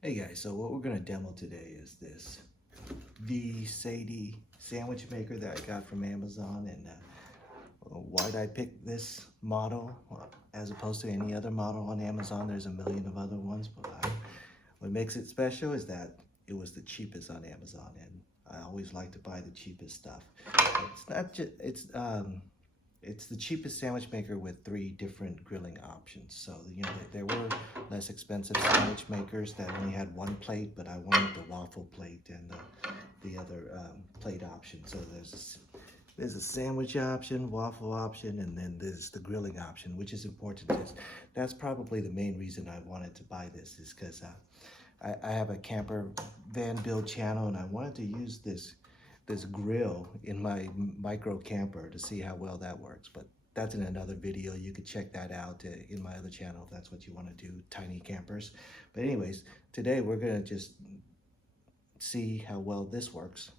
Hey guys, so what we're gonna demo today is this Vsadey sandwich maker that I got from Amazon. And why'd I pick this model as opposed to any other model on Amazon? There's a million of other ones, but what makes it special is that it was the cheapest on Amazon, and I always like to buy the cheapest stuff. It's not just it's the cheapest sandwich maker with 3 different grilling options. So, there were less expensive sandwich makers that only had one plate, but I wanted the waffle plate and the other plate option. So there's a sandwich option, waffle option, and then there's the grilling option, which is important. That's probably the main reason I wanted to buy this, is because I have a camper van build channel, and I wanted to use this grill in my micro camper to see how well that works. But that's in another video. You could check that out in my other channel if that's what you want to do, tiny campers. But anyways, today we're gonna just see how well this works.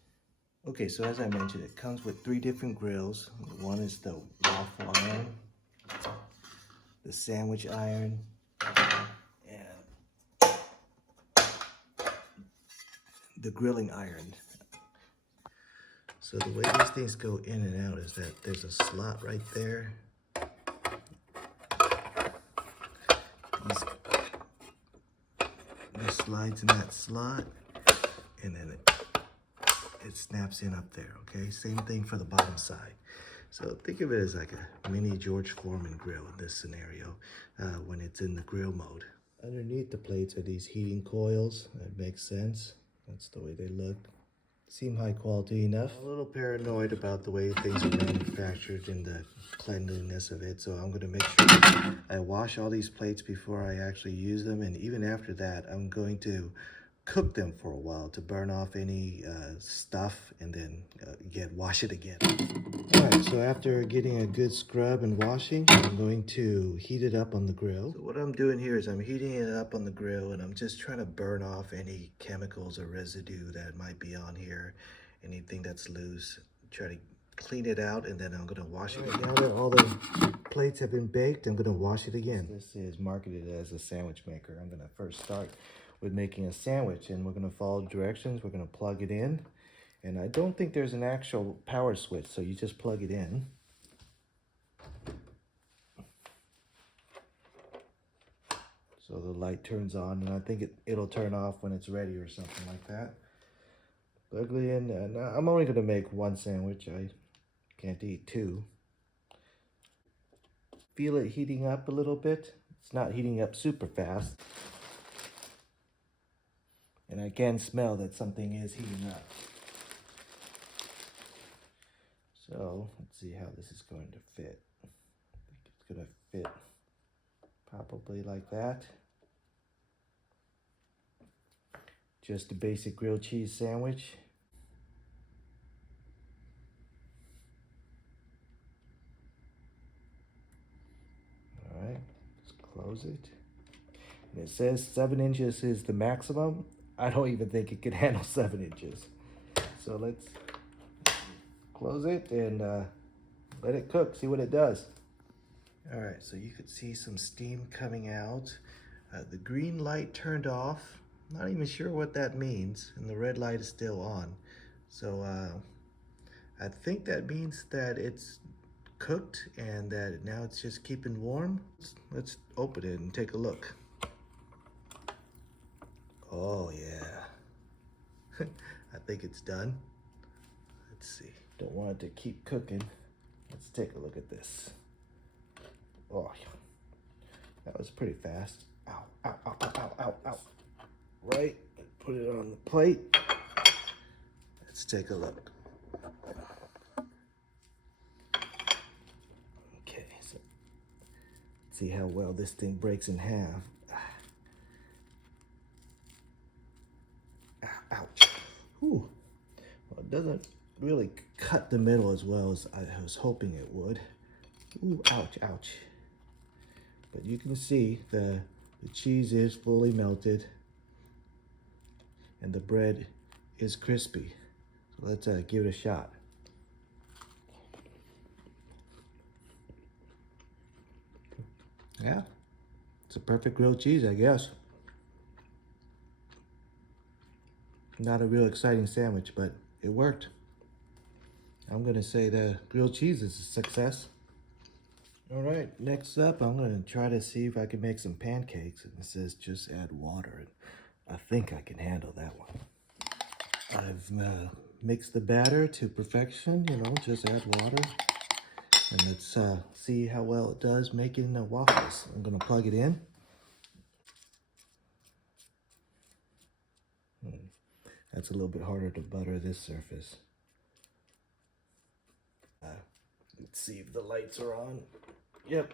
Okay, so as I mentioned, it comes with 3 different grills. One is the waffle iron, the sandwich iron, and the grilling iron. So the way these things go in and out is that there's a slot right there. These, this slides in that slot, and then it snaps in up there, okay? Same thing for the bottom side. So think of it as like a mini George Foreman grill in this scenario when it's in the grill mode. Underneath the plates are these heating coils. That makes sense. That's the way they look. Seem high quality enough. I'm a little paranoid about the way things are manufactured and the cleanliness of it, so I'm going to make sure I wash all these plates before I actually use them, and even after that I'm going to cook them for a while to burn off any stuff, and then wash it again. Alright, so after getting a good scrub and washing, I'm going to heat it up on the grill. So what I'm doing here is I'm heating it up on the grill, and I'm just trying to burn off any chemicals or residue that might be on here, anything that's loose. Try to clean it out, and then I'm going to wash it again. Now that all the plates have been baked, I'm going to wash it again. This is marketed as a sandwich maker. I'm going to first start with making a sandwich, and we're going to follow directions. We're going to plug it in. And I don't think there's an actual power switch, so you just plug it in. So the light turns on, and I think it'll turn off when it's ready or something like that. Plug it in, and I'm only going to make 1 sandwich. I can't eat 2. Feel it heating up a little bit. It's not heating up super fast. And I can smell that something is heating up. So let's see how this is going to fit. I think it's going to fit probably like that. Just a basic grilled cheese sandwich. All right, let's close it. And it says 7 inches is the maximum. I don't even think it can handle 7 inches. So let's close it and let it cook, see what it does. All right, so you could see some steam coming out. The green light turned off. Not even sure what that means, and the red light is still on. So I think that means that it's cooked and that now it's just keeping warm. Let's open it and take a look. Oh yeah, I think it's done. Let's see. Don't want it to keep cooking. Let's take a look at this. Oh, that was pretty fast. Ow, ow, ow, ow, ow, ow, ow. Right, put it on the plate. Let's take a look. Okay, so let's see how well this thing breaks in half. Ouch. Whew. Well, it doesn't really cut the middle as well as I was hoping it would. Ooh, ouch, ouch. But you can see the cheese is fully melted and the bread is crispy. So let's give it a shot. Yeah, it's a perfect grilled cheese, I guess. Not a real exciting sandwich, but it worked. I'm gonna say the grilled cheese is a success. All right, next up, I'm gonna try to see if I can make some pancakes. And it says just add water, and I think I can handle that one. I've mixed the batter to perfection, just add water. And let's see how well it does making the waffles. I'm gonna plug it in. That's a little bit harder to butter this surface. Let's see if the lights are on. Yep.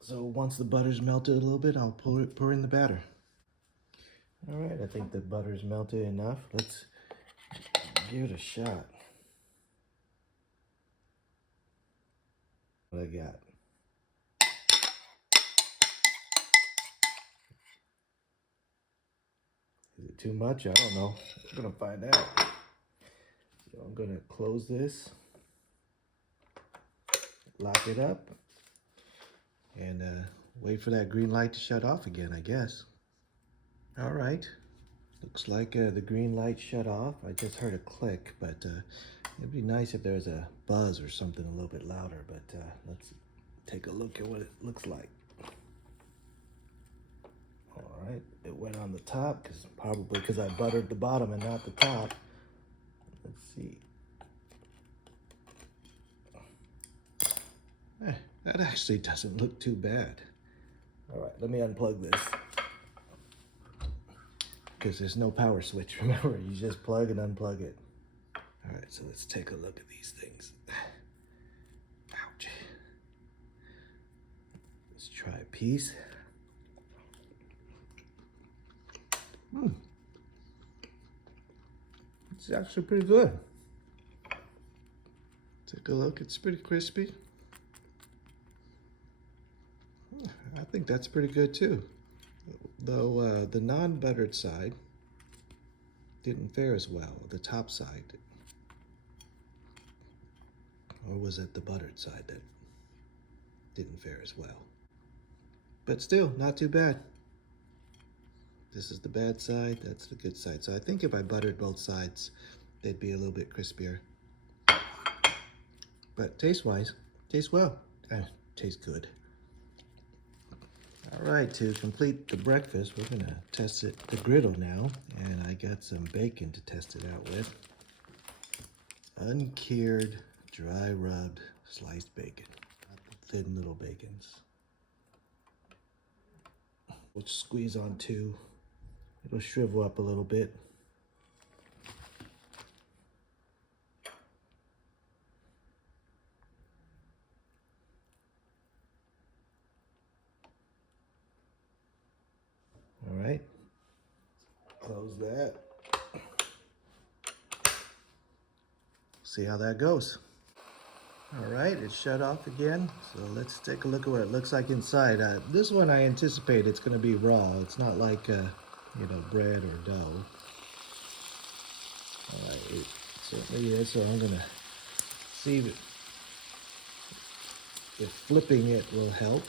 So once the butter's melted a little bit, I'll pour in the batter. All right, I think the butter's melted enough. Let's give it a shot. What I got? Is it too much? I don't know. I'm gonna find out. So I'm gonna close this, lock it up, and wait for that green light to shut off again, I guess. All right. Looks like the green light shut off. I just heard a click, but it'd be nice if there was a buzz or something a little bit louder. But let's take a look at what it looks like. All right, it went on the top, probably because I buttered the bottom and not the top. Let's see. That actually doesn't look too bad. All right, let me unplug this. Because there's no power switch, remember, you just plug and unplug it. All right, so let's take a look at these things. Ouch. Let's try a piece. It's actually pretty good. Take a look, it's pretty crispy. I think that's pretty good too. Though the non-buttered side didn't fare as well, the top side. Or was it the buttered side that didn't fare as well? But still, not too bad. This is the bad side, that's the good side. So I think if I buttered both sides, they'd be a little bit crispier. But taste-wise, tastes well. Tastes good. All right, to complete the breakfast, we're gonna test the griddle now. And I got some bacon to test it out with. Uncured, dry rubbed, sliced bacon. Not the thin little bacons. We'll squeeze on two. It'll shrivel up a little bit. All right, close that. See how that goes. All right, it's shut off again. So let's take a look at what it looks like inside. This one I anticipate it's gonna be raw. It's not like, bread or dough. All right, it certainly is. So I'm gonna see if flipping it will help.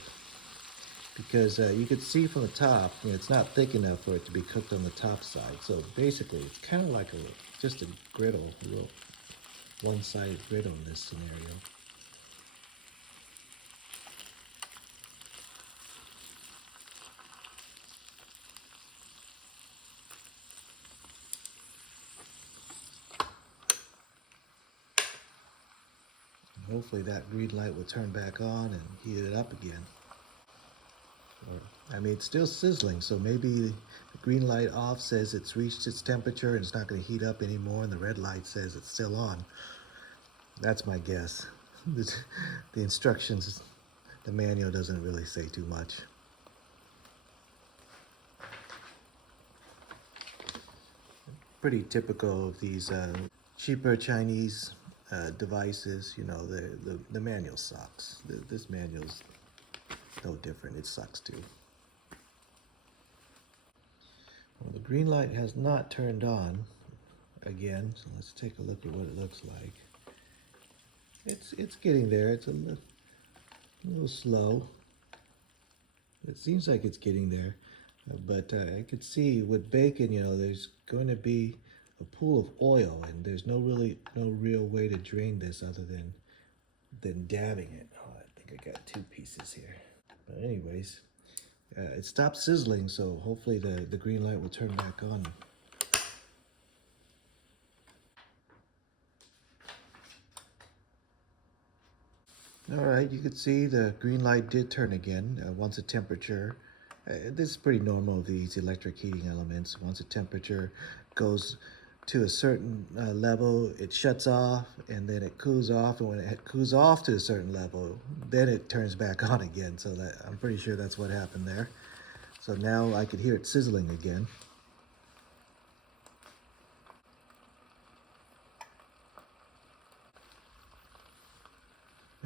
Because you could see from the top, it's not thick enough for it to be cooked on the top side. So basically, it's kind of like just a griddle, a real one-sided griddle in this scenario. Hopefully that green light will turn back on and heat it up again. I mean, it's still sizzling, so maybe the green light off says it's reached its temperature and it's not going to heat up anymore, and the red light says it's still on. That's my guess. The instructions, the manual doesn't really say too much. Pretty typical of these cheaper Chinese devices, the manual sucks. This manual's no different, it sucks too. Well, the green light has not turned on again, so let's take a look at what it looks like. It's getting there. It's a little slow. It seems like it's getting there, but I could see with bacon, there's going to be a pool of oil, and there's no real way to drain this other than dabbing it. Oh, I think I got two pieces here. But anyways, it stopped sizzling, so hopefully the green light will turn back on. All right, you can see the green light did turn again once the temperature. This is pretty normal of these electric heating elements. Once the temperature goes to a certain level, it shuts off, and then it cools off, and when it cools off to a certain level, then it turns back on again. So that I'm pretty sure that's what happened there. So now I could hear it sizzling again.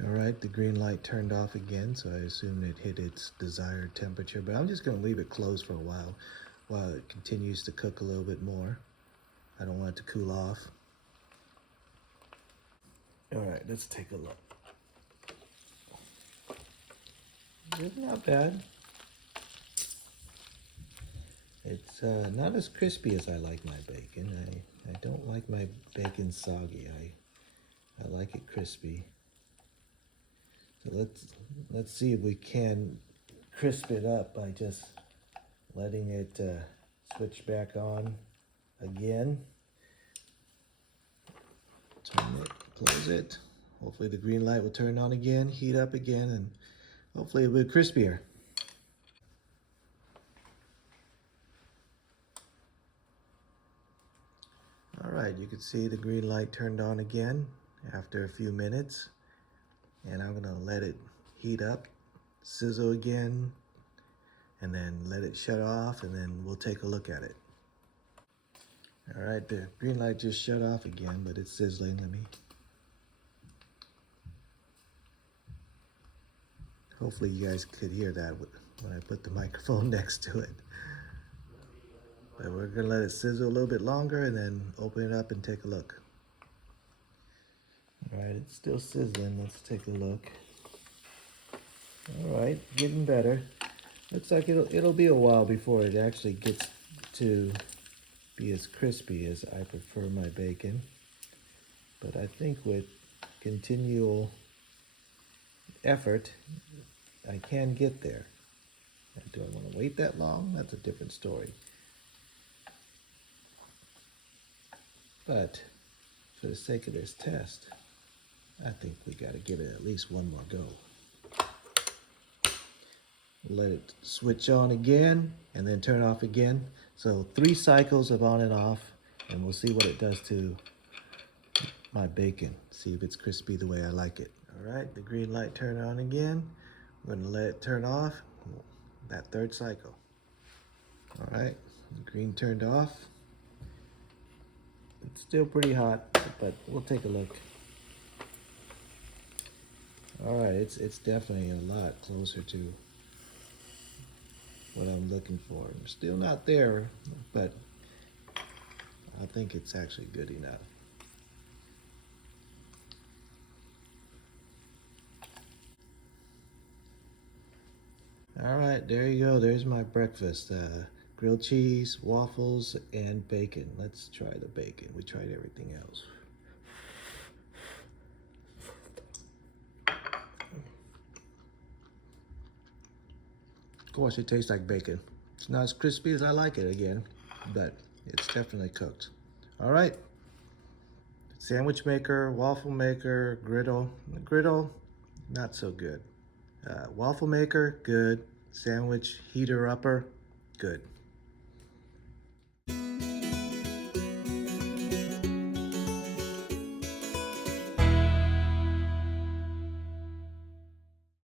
All right, the green light turned off again, so I assume it hit its desired temperature, but I'm just gonna leave it closed for a while it continues to cook a little bit more. I don't want it to cool off. All right, let's take a look. It's not bad. It's not as crispy as I like my bacon. I don't like my bacon soggy. I like it crispy. So let's see if we can crisp it up by just letting it switch back on again. Turn it, close it. Hopefully the green light will turn on again, heat up again, and hopefully it'll be crispier. All right, you can see the green light turned on again after a few minutes. And I'm gonna let it heat up, sizzle again, and then let it shut off, and then we'll take a look at it. All right, the green light just shut off again, but it's sizzling. Hopefully you guys could hear that when I put the microphone next to it. But we're gonna let it sizzle a little bit longer and then open it up and take a look. All right, it's still sizzling. Let's take a look. All right, getting better. Looks like it'll be a while before it actually gets to be as crispy as I prefer my bacon. But I think with continual effort, I can get there. Do I want to wait that long? That's a different story. But for the sake of this test, I think we got to give it at least one more go. Let it switch on again and then turn off again. So 3 cycles of on and off, and we'll see what it does to my bacon. See if it's crispy the way I like it. All right, the green light turned on again. I'm gonna let it turn off that 3rd cycle. All right, the green turned off. It's still pretty hot, but we'll take a look. All right, it's definitely a lot closer to what I'm looking for. I'm still not there, but I think it's actually good enough. All right, there you go. There's my breakfast. Grilled cheese, waffles, and bacon. Let's try the bacon. We tried everything else. Of course, it tastes like bacon. It's not as crispy as I like it again, but it's definitely cooked. All right. Sandwich maker, waffle maker, griddle. The griddle, not so good. Waffle maker, good. Sandwich heater upper, good.